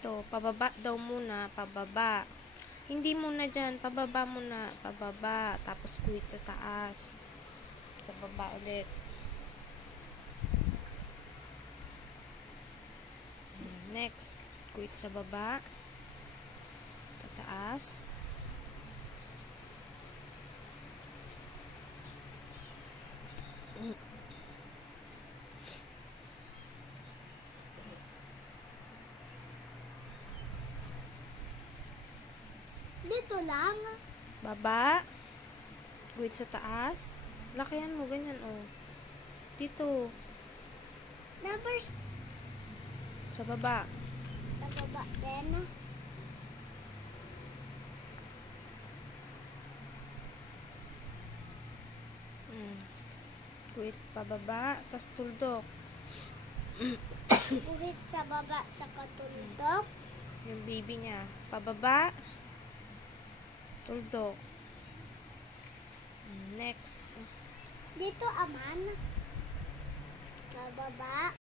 Dito, pababa daw muna, pababa. Hindi muna dyan, pababa muna, pababa. Tapos guhit sa taas. Sa baba ulit. Next, guhit sa baba. Sa taas. Dito lang. Baba. Guhit sa taas. Lakihan mo, ganyan, oh. Dito. Number Sa baba. sa baba din. Guhit pababa, tas tuldok. Guhit sa baba sa katundok. Yung baby niya. Pababa. Tuldok. Next. Dito aman. Pababa.